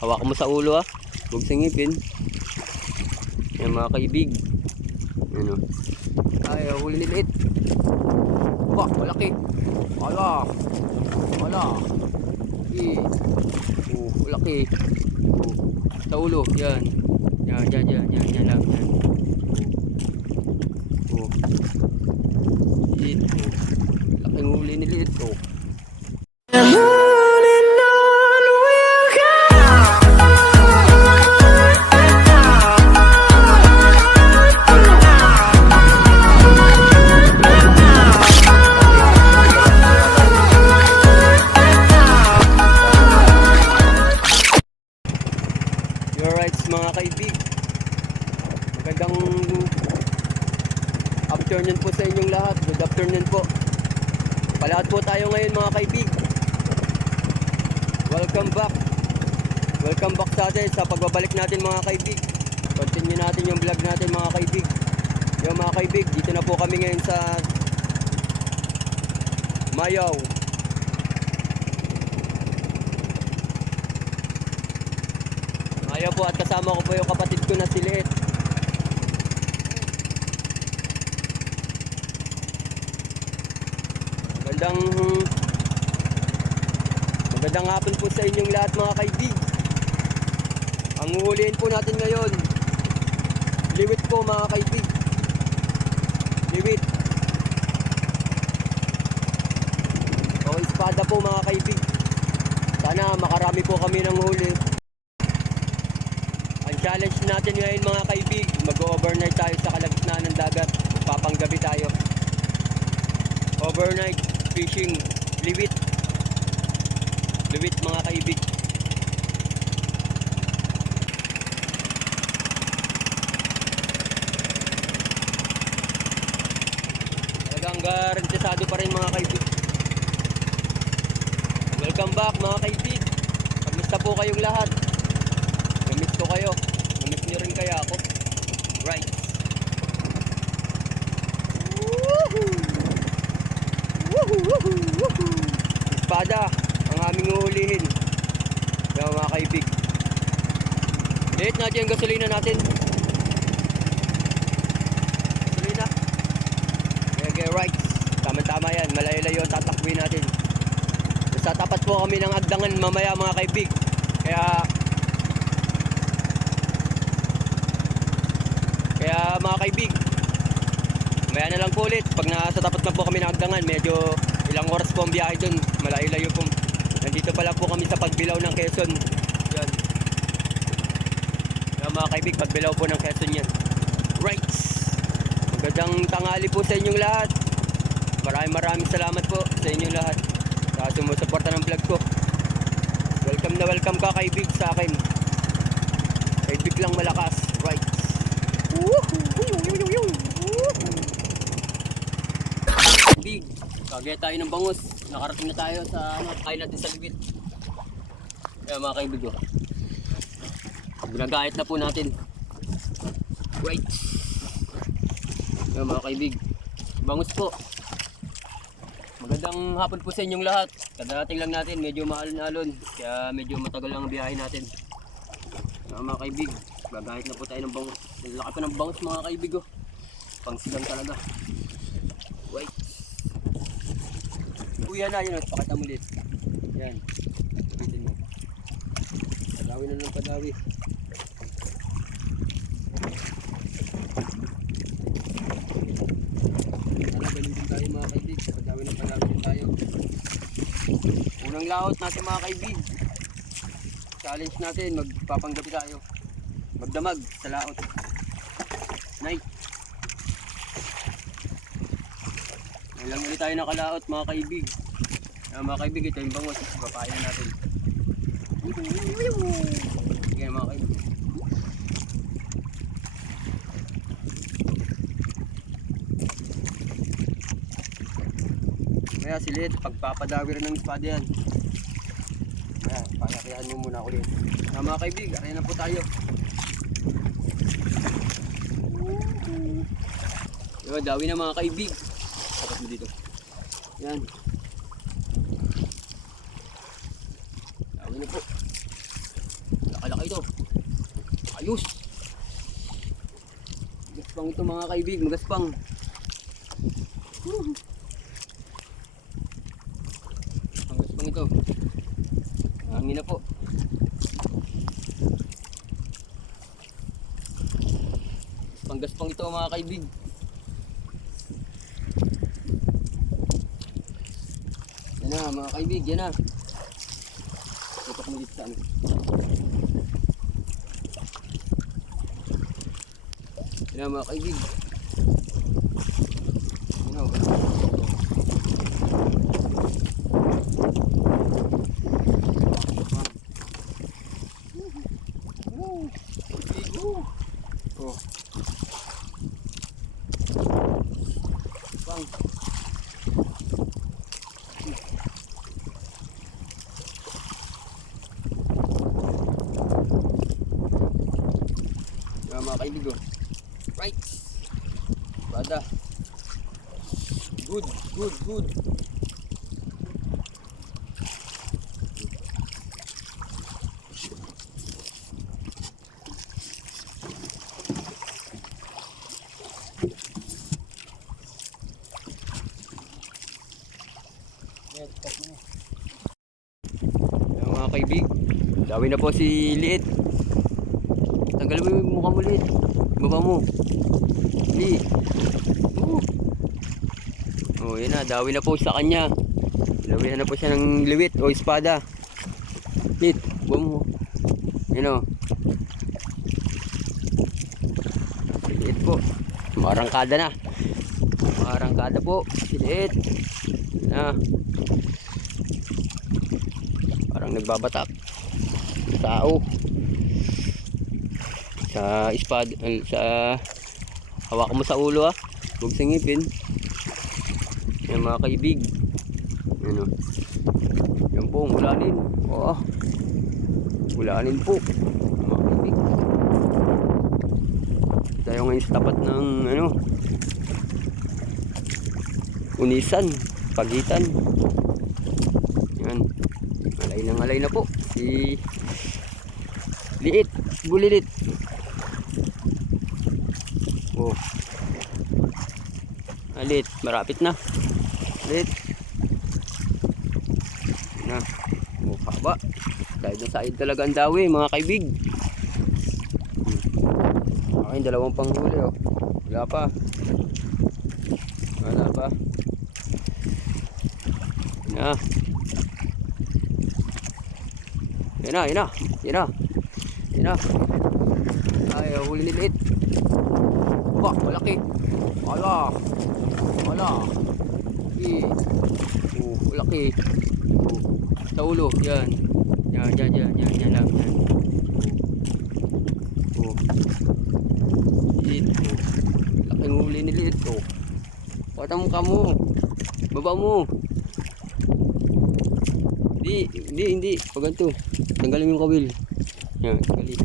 Hawak mo sa ulo ah. Huwag singipin. Yan mga kaibig. Ano? Ay, huli Liit. Ba, malaki. Wala. Wala. Eh. Oh, malaki. Oh. Sa ulo, yan. Yan, yan, yan, yan, yan lang. Yan. Oh. Oh. Liit. Oh. Laking huli ni Liit. Oh. Palahat po tayo ngayon mga kaibig. Welcome back. Welcome back sa atin sa pagbabalik natin mga kaibig. Continue natin yung vlog natin mga kaibig. Yung mga kaibig, dito na po kami ngayon sa Mayaw. Ayaw po at kasama ko po yung kapatid ko na si Liit. Magandang Magandang hapon po sa inyong lahat mga kaibig. Ang uhulihin po natin ngayon, liwit po mga kaibig. Liwit. O espada po mga kaibig. Sana makarami po kami ng huli. Ang challenge natin ngayon mga kaibig, mag-overnight tayo sa kalagitnaan ng dagat. Papanggabi tayo. Overnight fishing, liwit. Liwit mga kaibig. Talagang garantisado pa rin mga kaibig. Welcome back mga kaibig. Kamusta po kayong lahat? Namiss ko kayo. Namiss niyo rin kaya ako. Right. Woohoo! Woohoo! Woohoo! Woohoo! Espada ang aming uulihin. Yan mga kaibig. Date natin yung gasolina natin. Gasolina. Okay, right. Tama-tama yan. Malayo-layo ang tatakbuhin natin. Sa tapat po kami ng agdangan mamaya mga kaibig. Kaya Kaya mga kaibig, maya na lang po ulit. Pag nasa tapat na po kami ng Agdangan, medyo ilang oras po ang biyahe dun. Malayo-layo po. Nandito pala po kami sa Pagbilaw ng Quezon. Yan. Kaya mga kaibig, Pagbilaw po ng Quezon yan. Right. Magandang tanghali po sa inyong lahat. Maraming maraming salamat po sa inyong lahat. Sa sumusuporta ng vlog ko. Welcome na welcome ka kaibig sa akin. Kaibig lang malakas. Right. Big, kagaya tayo ng bangus. Nakarating na tayo sa ano, kain natin sa libit. Kaya mga kaibig ko. Ginagayat na po natin. Right. Kaya mga kaibig. Bangus po. Magandang hapon po sa inyong lahat. Kadarating lang natin, medyo maalon-alon. Kaya medyo matagal lang ang biyahe natin. Kaya mga kaibig, gagahit na po tayo ng bangus. Ang laki pa ng bangus mga kaibig oh. Pang silang talaga. Wait. Kuya na yun, pakita mo ulit. Yan. Pitin mo. Padawi na ng padawi. Sana ganun din tayo mga kaibig. Padawi ng padawi din tayo. Unang laot natin mga kaibig. Challenge natin, magpapanggabi tayo. Magdamag sa laot. Night. Ilang ulit tayo nakalaot mga kaibig. Ayan, mga kaibig, ito yung bangus. Papayan natin. Sige mga kaibig. Kaya silit, pagpapadawi rin ng espada yan. Kaya, palakihan mo muna ulit. Kaya mga kaibig, aray na po tayo. Diba, dawi na mga kaibig. Tapat mo dito. Yan. Dawi na po. Ayos! Magaspang ito mga kaibig, magaspang. Magaspang ito. Hangin na po. Panggaspang ito mga kaibig. Yan na mga kaibig, yan na. Ito kami dito sa ano. Yan mga kaibig. Woo! Oh. Bang. Mga kaibigo. Right. Bada. Good, good, good. Yan mga kaibig. Dawi na po si Liit. Tanggalin mo yung mukha mo Liit. Baba mo. Li. Oh. Oh, yan na. Dawi na po sa kanya. Dawi na po siya ng liwit o espada. Liit. Baba mo. Yan o. Liit po. Marangkada na. Marangkada po. Liit. Na. Parang nagbabatak. Tao. Sa ispad, eh, sa hawak mo sa ulo ah. Huwag sa ngipin. Yan mga kaibig. Yan o. Yan po, ulanin. Oo. Ulanin po. Mga kaibig. Tayo ngayon sa tapat ng ano. Unisan. Pagitan. Yan. Alay na alay na po. Si Liit. Bulilit. Alit. Marapit na. Alit. Na. Oh, haba. Dahil na side talaga ang dawi, mga kaibig. Hmm. Okay, dalawang panghuli oh. Wala pa. Wala pa. Na. Yan na, yan na. Yan na. Yan na. Ay, huli ni Liit. Ba, malaki. Wala. Wala. Eh. Oh, malaki. Oh. Sa ulo, yan. Yan, yan, yan, yan, yan lang. Yan. Oh. Liit. Oh. Laking huli ni Liit. Oh. Patang ka mo. Baba mo. Hindi, hindi, hindi. Pag ganito, tanggalin yung kawil. Yan, tanggalin.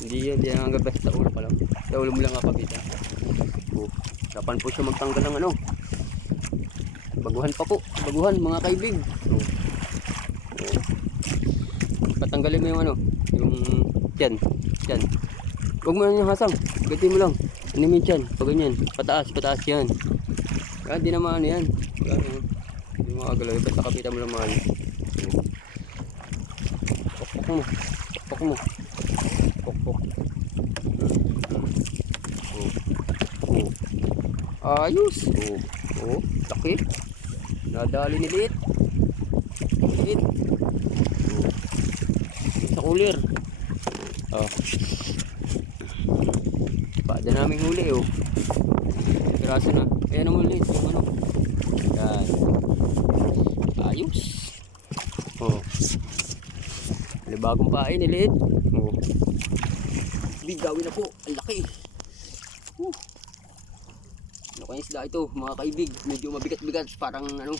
Hindi yan, hindi yan hanggang basta sa ulo pa lang. Sa ulo mo lang kakabita. Dapan po siya magtanggal ng ano. Baguhan pa po, baguhan mga kaibig. Oh. Oh. Patanggalin mo yung ano, yung tiyan, tiyan. Huwag mo yung hasang, gati mo lang. Ano yung tiyan, pag pataas, pataas yan. Ah, di naman ano yan. Wala yan. Hindi mo kagalaw, basta kapitan mo lang mga ano. Pokpok mo, pokpok mo. Pokpok. Oh. Oh. Ayos. Oh. Oh, laki. Nadali ni Liit. Liit. Oh. Sa cooler. Oh. Pada namin huli oh. Piraso na. Ayan naman Liit. Yung ano. Yan. Ayos. Oh. May bagong pain ni Liit. Oh. Bigawin na po. Ang laki. Ano kaya isda ito mga kaibig. Medyo mabigat-bigat. Parang ano.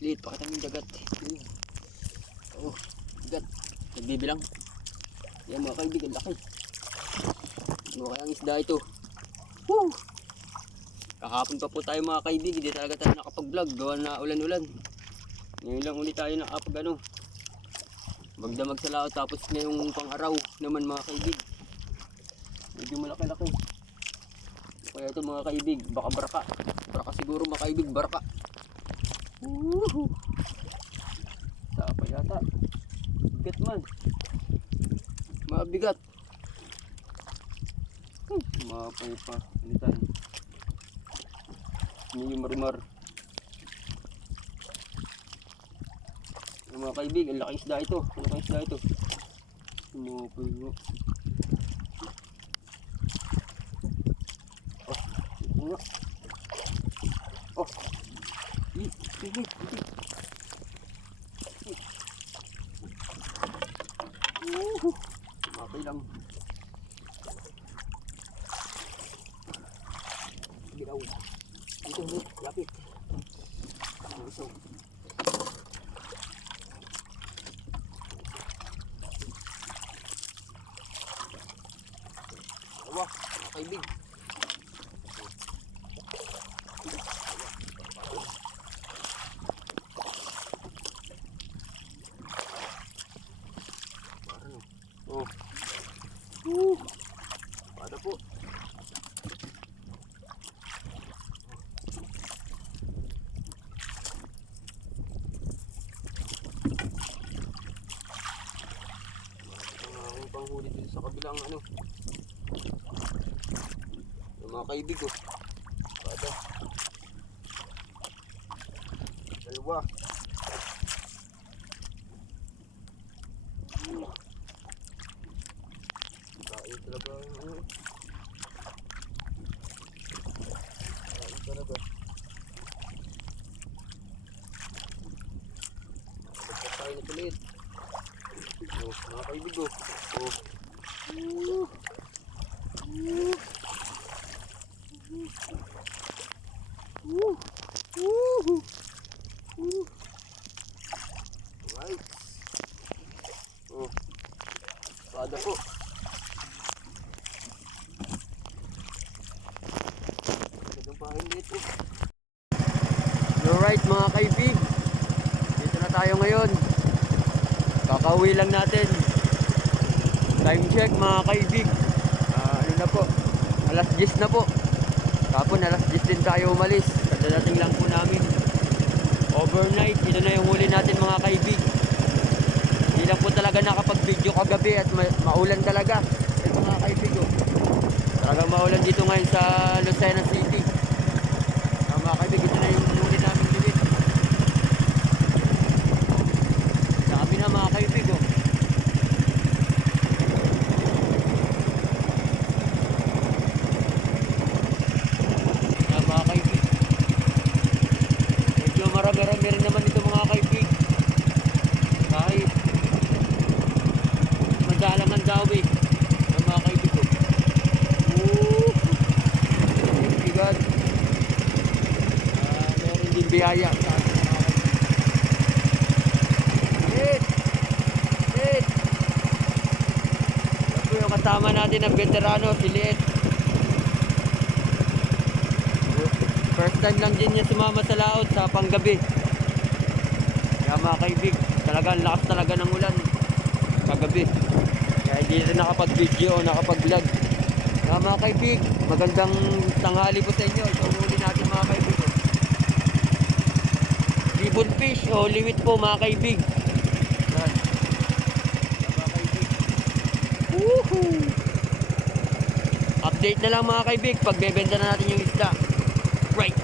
Liit. Pakita mo yung dagat. Oh. Bigat. Nagbibilang. Yan mga kaibig. Ang laki. Ano kaya ang isda ito. Woo. Kahapon pa po tayo mga kaibig. Hindi talaga tayo nakapag-vlog. Gawa na ulan-ulan. Ngayon lang ulit tayo nakapag ano. Magdamag sa laot tapos ngayong pang-araw naman mga kaibig. Medyo malaki-laki. Kaya ito mga kaibig, baka baraka. Baraka siguro mga kaibig, baraka. Woohoo! Tapa yata. Bigat man. Mabigat. Hmm, mapay pa. Marimar. Yung mga kaibig, ang laki isda ito. Ang laki isda ito. Sumupay mo. Oh, ito nga. Oh. Sige, sige, sige. Woohoo! Okay lang. Ginaw. Dito, dito, lapit. Ang isaw. Awa, mga kaibig. Ano? Oh. Woo! Pada po. Ang aking panghuli dito sa kabilang ano. Yung mga kaibig ko. Pada. Dalawa. Kain talaga yung ano. Kain talaga. Nagpat tayo na tulit. Oh, mga kaibig oh. Oh. Right. Oh. Pada po. Ganun pa rin dito. Alright mga kaibig. Dito na tayo ngayon. Kakauwi lang natin. Time check mga kaibig. Ah, ano na po? Alas 10 na po. Tapon alas 10 din tayo umalis. Kadadating lang po namin. Overnight, ito na yung huli natin mga kaibig. Hindi lang po talaga nakapag-video kagabi at ma- maulan talaga. Ito mga kaibig oh. Talagang maulan dito ngayon sa Lucena City. Ah, mga kaibig, ito na yung huli namin limit. Sabi na mga kaibig oh. Ah, mga kaibig. Medyo marami-rami rin naman ito mga kaibig. Dawi ng mga kaibig ko. Woo! Thank you God. Ah, meron din biyaya sa ating mga kaibig. Hit! Hit! Yan po yung kasama natin ng veterano, si Liet. First time lang din niya sumama sa laot sa panggabi. Kaya mga kaibig, talagang lakas talaga ng ulan kagabi hindi na nakapag-video, nakapag-vlog. Uh, mga kaibig, magandang tanghali po sa inyo. So, huli natin mga kaibig. Ribbon fish o limit po mga kaibig. Yan. Mga kaibig. Woohoo! Update na lang mga kaibig pag bebenta na natin yung isda. Right.